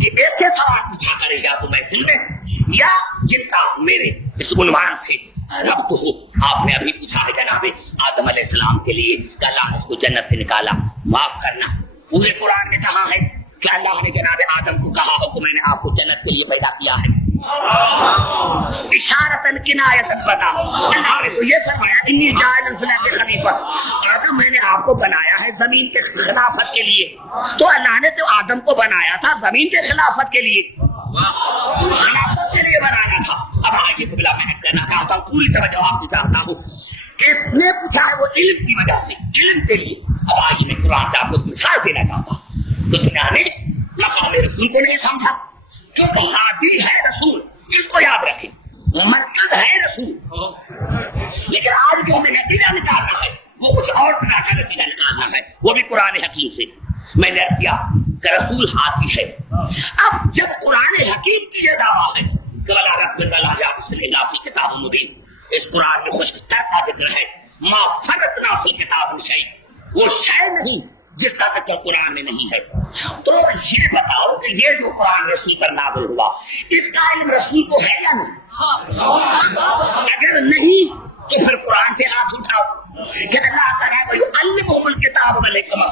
کہ ایسے سوال پوچھا کرے یا تو محفل میں یا جن کا میرے اس عنوان سے ربط ہو. آپ نے ابھی پوچھا ہے جناب آدم علیہ السلام کے لیے کہ اللہ نے اس کو جنت سے نکالا. معاف کرنا, پورے قرآن میں کہا ہے کہ اللہ نے جناب آدم کو کہا ہو کہ میں نے آپ کو جنت کے لیے پیدا کیا ہے. اشارتاً کنایتاً بتا, اللہ نے تو یہ فرمایا انی جاعل فی الارض خلیفہ, آدم میں نے آپ کو بنایا ہے زمین کے خلافت کے لیے. تو اللہ نے تو آدم کو بنایا تھا زمین کے خلافت کے لیے, خلافت کے لیے بنانا تھا. اب آگے قبلہ میں کہنا چاہتا ہوں, پوری طرح جواب بھی چاہتا ہوں کہ اس نے پوچھا ہے وہ علم کی وجہ سے, علم کے لیے. اب آگے میں قرآن سے آپ کو مثال دینا چاہتا ہوں. تو دنیا نے مقام رسول کو نہیں سمجھا, کیونکہ ہادی ہے رسول, اس کو یاد رکھیں, مرکز ہے رسول. لیکن آج جو ہمیں نتیجہ نکالنا ہے وہ کچھ اور طرح کا نتیجہ نکالنا ہے, وہ بھی قرآن حکیم سے. میں نے کیا کہ رسول ہاتھی ہے. اب جب قرآن حکیم کی یہ دعویٰ ہے کہ وَلَا رَبِّ اللَّهِ بِسْمِ اللَّهِ فِي کتاب مبین, اس قرآن میں خشک تر کا ذکر ہے, ما فرطنا فی کتاب شیء, وہ شے نہیں جس کا ذکر قرآن میں نہیں ہے. تو یہ بتاؤ کہ یہ جو قرآن رسول پر نازل ہوا اس کا علم رسول کو ہے یا نہیں؟ اگر نہیں تو پھر قرآن سے ہاتھ اٹھاؤ کہ اللہ تعالیٰ وَيُعَلِّمُهُمُ الْكِتَابَ وَالْحِکْمَةَ,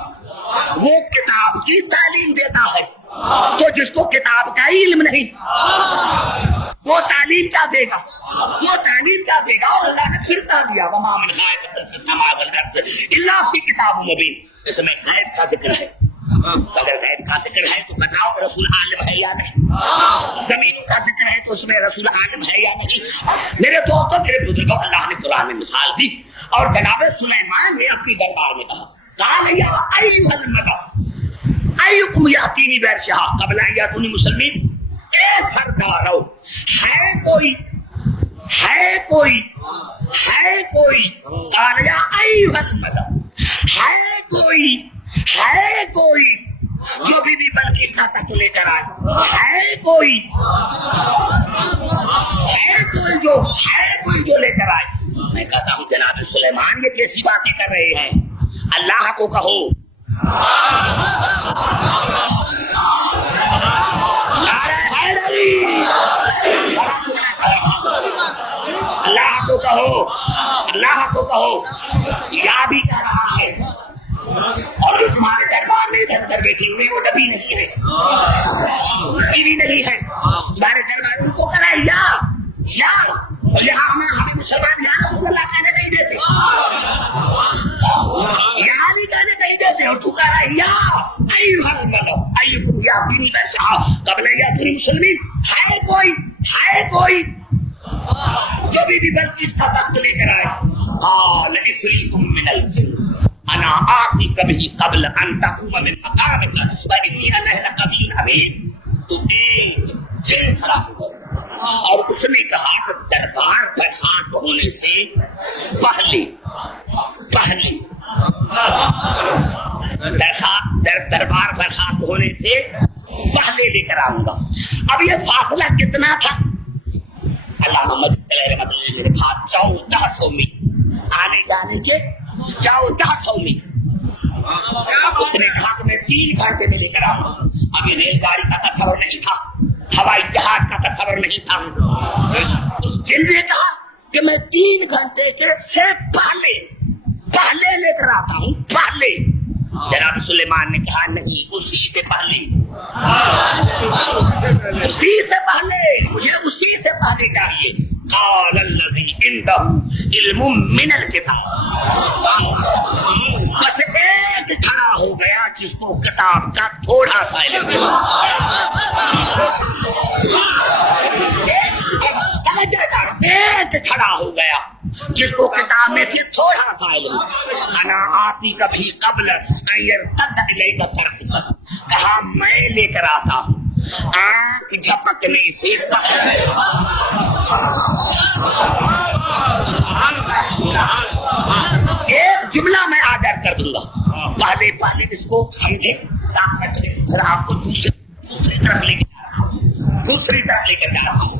وہ کتاب کی تعلیم دیتا ہے. تو جس کو کتاب کا علم نہیں وہ تعلیم کیا دے گا, وہ تعلیم کیا دے گا؟ اور اللہ نے پھر کہا دیا وَمَا مِنْ غَائِبَةٍ فِي السَّمَاءِ وَالْأَرْضِ إِلَّا فِي كِتَابٍ مُبِينٍ. اس میں غیب کا ذکر ہے. اگر غیب کا ذکر ہے تو بتاؤ کہ رسول عالم ہے یا نہیں؟ زمین کا ذکر ہے تو اس میں رسول عالم ہے یا نہیں؟ میرے دوستوں, میرے بزرگوں, اللہ نے قرآن میں مثال دی اور جناب سلیمان نے اپنی دربار میں کہا قال یا ایھا الملأ ایکم یاتینی بعرشھا قبل ان یاتونی مسلمین. اے سردارو, ہے کوئی قال یا ایھا الملأ, ہے کوئی جو بی بی بلقیس کا تخت لے کر آئے, ہے کوئی جو لے کر آئے. میں کہتا ہوں جناب سلیمان یہ کیسی باتیں کر رہے ہیں, اللہ کو کہو اللہ کو کہو یا بھی کہہ رہا ہے. اور جو تمہارے دربار میں ادھر ادھر بیٹھی ہوئی وہ نبی نہیں ہے, بیوی نہیں ہے, تمہارے دربار ان کو کرا یا ہمیں مسلمان یا رسول اللہ کہنے نہیں دیتے, یا علی کہنے نہیں دیتے, اور تو کہہ رہا ہے یا ایھا الملأ ایکم یاتینی بعرشھا قبل ان یاتونی مسلمین. ہے کوئی جو بی بی بلقیس کا تخت لے کر آئے. قال عفریت من الجن انا آتیک بہ قبل ان تقوم من مقامک وانی انا لقوی امین. تو ایک جن کھڑا ہوا اور اس نے کہا کہ دربار برخاست ہونے سے پہلے دربار برخاست ہونے سے پہلے لے کر آؤں گا. اب یہ فاصلہ کتنا تھا؟ اللہ محمد صلی اللہ علیہ وسلم نے کہا 1400 میل, آنے جانے کے 1400 میل. اس نے کہا کہ میں 3 گھنٹے میں لے کر آؤں گا. اب یہ ریل گاڑی کا تصور نہیں تھا, ہوائی جہاز کا تصور نہیں تھا. اس جن نے کہا کہ میں 3 گھنٹے کے سے پہلے لے کر آتا ہوں, پہلے. جناب سلیمان نے کہا نہیں, اسی سے پہلے مجھے اسی سے پہلے چاہیے. قال الذی عنده علم من الکتاب, بس ایک کھڑا ہو گیا جس کو کتاب کا تھوڑا سا علم ہے. ایک کھڑا ہو گیا جس کو کتاب میں سے تھوڑا سا علم. انا آتی کبھی قبل ان یرتد الیک طرفک, کہا میں لے کر آتا ہوں آنکھ جھپکنے سے پہلے. ایک جملہ میں آدر کر دوں گا, پہلے اس کو سمجھے, پھر آپ کو دوسری طرف لے کر جا رہا ہوں.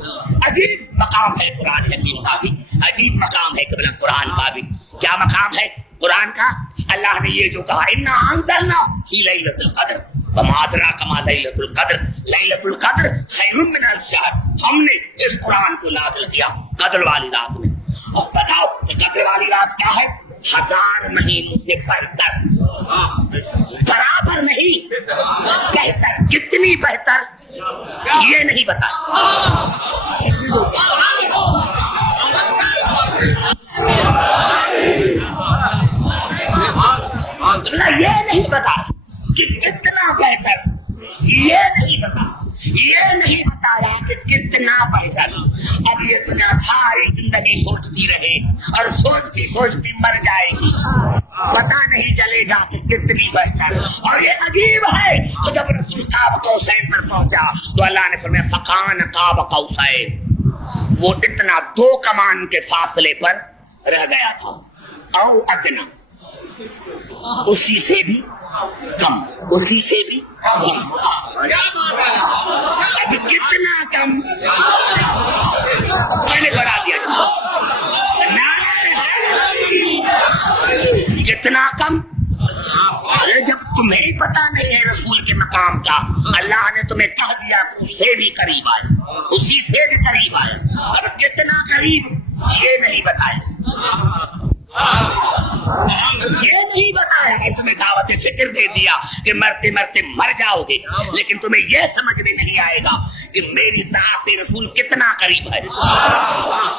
عجیب مقام ہے قرآن حکیم کا بھی, عجیب مقام ہے قرآن کا بھی. کیا مقام ہے قرآن کا؟ اللہ نے یہ جو کہا انا انزلنا فی لیلۃ القدر, وما ادراک ما لیلۃ القدر، لیلۃ القدر خیر من الف شہر. ہم نے اس قرآن کو نازل کیا قدر والی رات میں. اب بتاؤ کہ قدر والی رات کیا ہے؟ 1000 مہینوں سے بہتر، برابر نہیں، بہتر. کتنی بہتر یہ نہیں بتا. یہ نہیں بتا کہ کتنا بہتر، یہ نہیں بتا، یہ نہیں بتایا کہ کتنا بہتر. اب یہ دنیا ساری زندگی سوچتی رہے اور سوچتی سوچتی مر جائے گی، پتا نہیں چلے گا کہ کتنی بہتر. اور یہ عجیب ہے کہ جب رسول قاب قوسین پر پہنچا تو اللہ نے فرمایا فکان قاب قوسین، وہ اتنا 2 کمان کے فاصلے پر رہ گیا تھا. او ادنا، اسی سے بھی کم، اسی سے بھی کم. کتنا کم میں نے بڑھا دیا. کتنا کم؟ جب تمہیں پتا نہیں ہے رسول کے مقام کا، اللہ نے تمہیں کہہ دیا تو اس سے بھی قریب آئے، اسی سے بھی قریب آئے. اب کتنا قریب یہ نہیں بتایا، یہ نہیں بتایا ہے. تمہیں دعوت فکر دے دیا کہ مرتے مرتے مر جاؤ گے، لیکن تمہیں یہ سمجھ میں نہیں آئے گا کہ میری ذات سے رسول کتنا قریب ہے.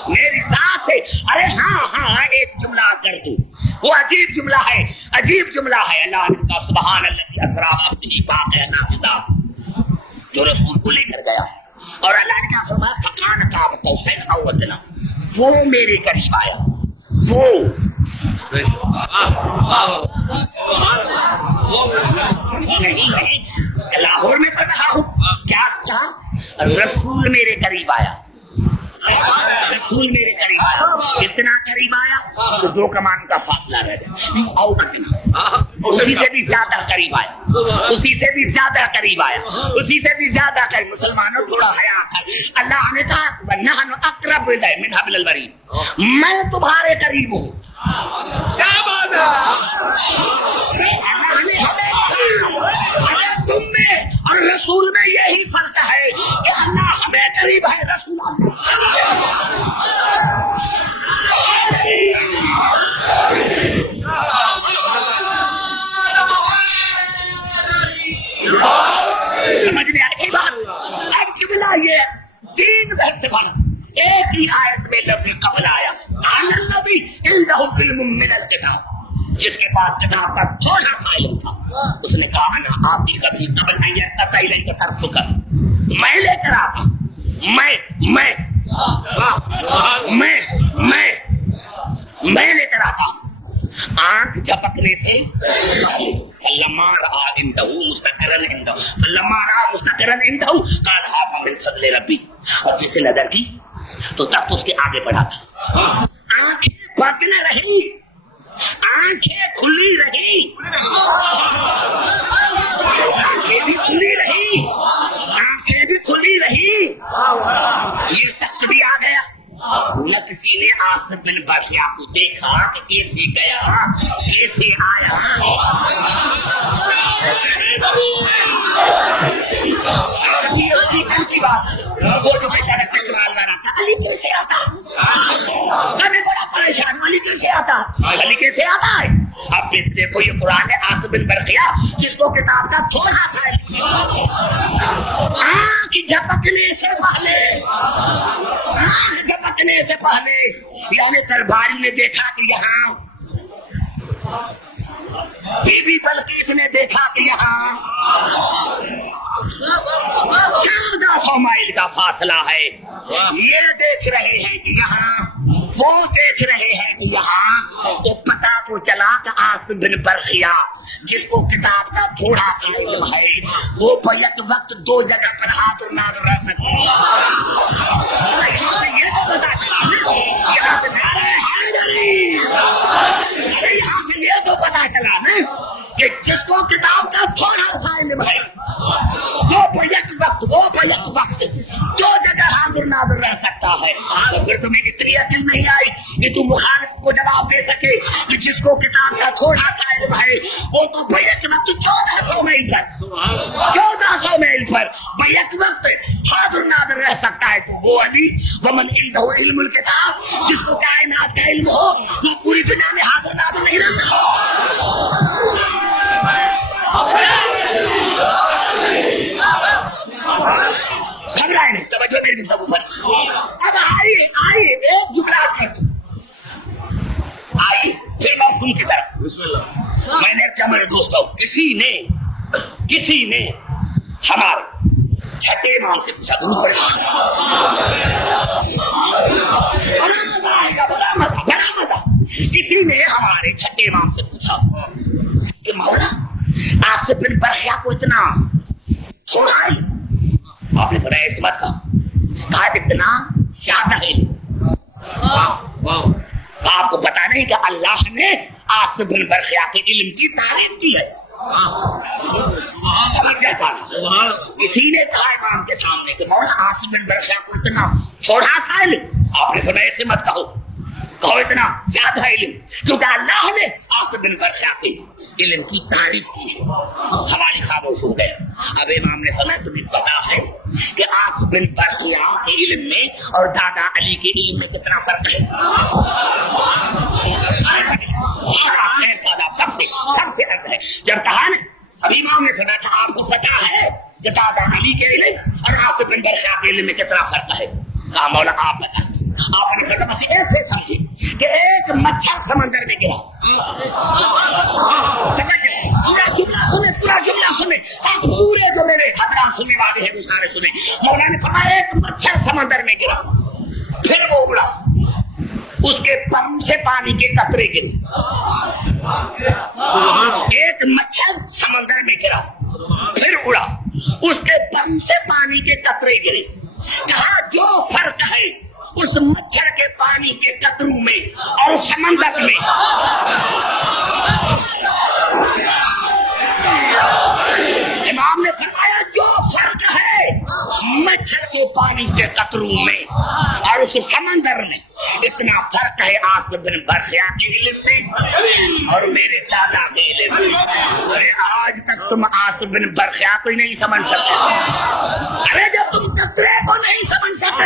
میری ذات سے، ارے ہاں ایک جملہ کر دوں، وہ عجیب جملہ ہے، عجیب جملہ ہے. اللہ نے کہا سبحان اللہ اسرا بعبدہ باقی نافذہ، جو رسول کو لے کر گیا. اور اللہ نے کہا فرمایا فکان قاب قوسین او ادنا، وہ میرے قریب آیا. وہ نہیں، لاہور میں پڑھ رہا ہوں کیا رسول میرے قریب آیا، رسول میرے قریب آیا. اتنا قریب آیا تو 2 کمان کا فاصلہ رہ گیا. اسی سے بھی زیادہ قریب آیا، اسی سے بھی زیادہ قریب آیا، اسی سے بھی زیادہ قریب. مسلمانوں تھوڑا حیا کر. اللہ نے کہا وَنَحْنُ أَقْرَبُ إِلَيْهِ مِنْ حَبْلِ الْوَرِيدِ، میں تمہارے قریب ہوں. کیا بات ہے؟ تم میں اور رسول میں یہی فرق ہے کہ اللہ ہمیں قریب ہے، رسول سمجھ میں آئی بات. اب جملہ یہ 3 بہت بڑا ایک ہی آیت میں لفظ قبل آیا. الذی عنده علم من الکتاب، جس کے پاس کتاب کا تھوڑا سا علم تھا، اس نے کہا انا آتی کبھی قبل ان یأتی الیک طرفک، میں لے کر آتا، میں لے کر آتا. آنکھ جھپکنے سے فلما رأى عنده مستقرا عنده، فلما رأى مستقرا عنده قال هذا من فضل ربی، اور جسے نظر کی تو تخت اس کے آگے بڑھا تھا. آنکھیں بند نہ رہی، آنکھیں کھلی رہی، آنکھیں بھی کھلی رہی، آنکھیں بھی کھلی رہی. یہ تخت بھی آ گیا. نہ کسی نے آصف بن برخیا کو دیکھا کہ کیسے گیا کیسے آیا. وہ جو بیچارہ چکرال والا تھا علی کیسے آتا، میں بڑا پریشان ہوں علی کیسے آتا، علی کیسے آتا ہے. اب دیکھو یہ قرآن ہے آصف بن برخیا جس کو کتاب کا تھوڑا سا آنکھ جھپکنے سے پہلے، آنکھ جھپکنے سے پہلے یعنی درباری نے دیکھا کہ یہاں، بی بی بلقیس نے دیکھا کہ یہاں 1400 مائل کا فاصلہ ہے. یہ دیکھ رہے ہیں کہ یہاں، وہ دیکھ رہے ہیں کہ یہاں. تو پتا تو چلا کہ آصف بن برخیا جس کو کتاب کا تھوڑا سا علم ہے وہ بیک وقت 2 جگہ پر ہاتھ اور ناز رہ سکتے. یہ تو پتا چلا، یہاں سے یہ تو پتا چلا نا کہ جس کو کتاب کا تھوڑا سا علم ہے وہ بیک وقت 2 جگہ حاضر ناظر رہ سکتا ہے. تو پھر تمہیں اتنی عقل نہیں آئی کہ تم مخالف کو جواب دے سکے کہ جس کو کتاب کا تھوڑا سا علم ہے وہ تو بیک وقت 1400 میل پر 1400 میل پر بیک وقت حاضر ناظر رہ سکتا ہے. تو وہ علی ومن عنده علم الکتاب, جس کو کائنات کا علم ہو وہ پوری دنیا میں حاضر ناظر نہیں رہتا. گھبرائے نہیں, توجہ میری سب اوپر. اب آئیے ایک جملہ کر دوں, آئیے پھر موسم کی طرف. میں نے کیا میرے دوستوں, کسی نے ہمارے چھٹے امام سے پوچھا, درود پڑھیں, بڑا مزہ آئے گا, بڑا مزہ. کسی نے ہمارے چھٹے امام سے پوچھا کہ مولا آصف بن برخیا کو اتنا تھوڑا ہے. آپ نے فرمایا اس بات کا, کہا اتنا زیادہ ہے. آپ کو پتا نہیں کہ اللہ نے آصف بن برخیا کے علم کی تعریف کی ہے. کسی نے کہا امام کے سامنے کہ مولا آصف بن برخیا کو اتنا تھوڑا سا علم. آپ نے فرمایا ایسے مت کہو, کہو اتنا زیادہ علم, کیونکہ اللہ نے آصف بن برخیا کے علم کی تعریف کی ہے. سواری خاموش ہو گیا. اب امام نے فرمایا تمہیں پتا ہے کہ آصف بن برخیا کے علم میں اور دادا علی کے علم میں کتنا فرق ہے؟ سب سے فرق ہے. جب کہا نا, ابھی امام نے فرمایا کہ آپ کو پتا ہے کہ دادا علی کے علم اور آصف بن برخیا کے علم میں کتنا فرق ہے؟ کہا مولا آپ بتا. آپ نے فرمایا بس ایسے سمجھے کہ ایک مچھر سمندر میں گرا. پورا جملہ سنے, پورے جو میرے حضرات سننے والے ہیں وہ سارے سنے. مولا نے فرمایا ایک مچھر سمندر میں گرا, پھر وہ اڑا, اس کے پن سے پانی کے قطرے گرے. ایک مچھر سمندر میں گرا, پھر اڑا, اس کے پن سے پانی کے قطرے گرے. کہا جو فرق ہے اس مچھر کے پانی کے قطروں میں اور اس سمندر میں, امام نے فرمایا جو فرق ہے مچھر کے پانی کے قطروں میں اور اس سمندر میں, اتنا فرق ہے آصف بن برخیا کے علم میں اور میرے دادا کے علم میں. آج تک تم آصف بن برخیا کو ہی نہیں سمجھ سکتے. ارے جب تم قطرے کو نہیں سمجھ سکتے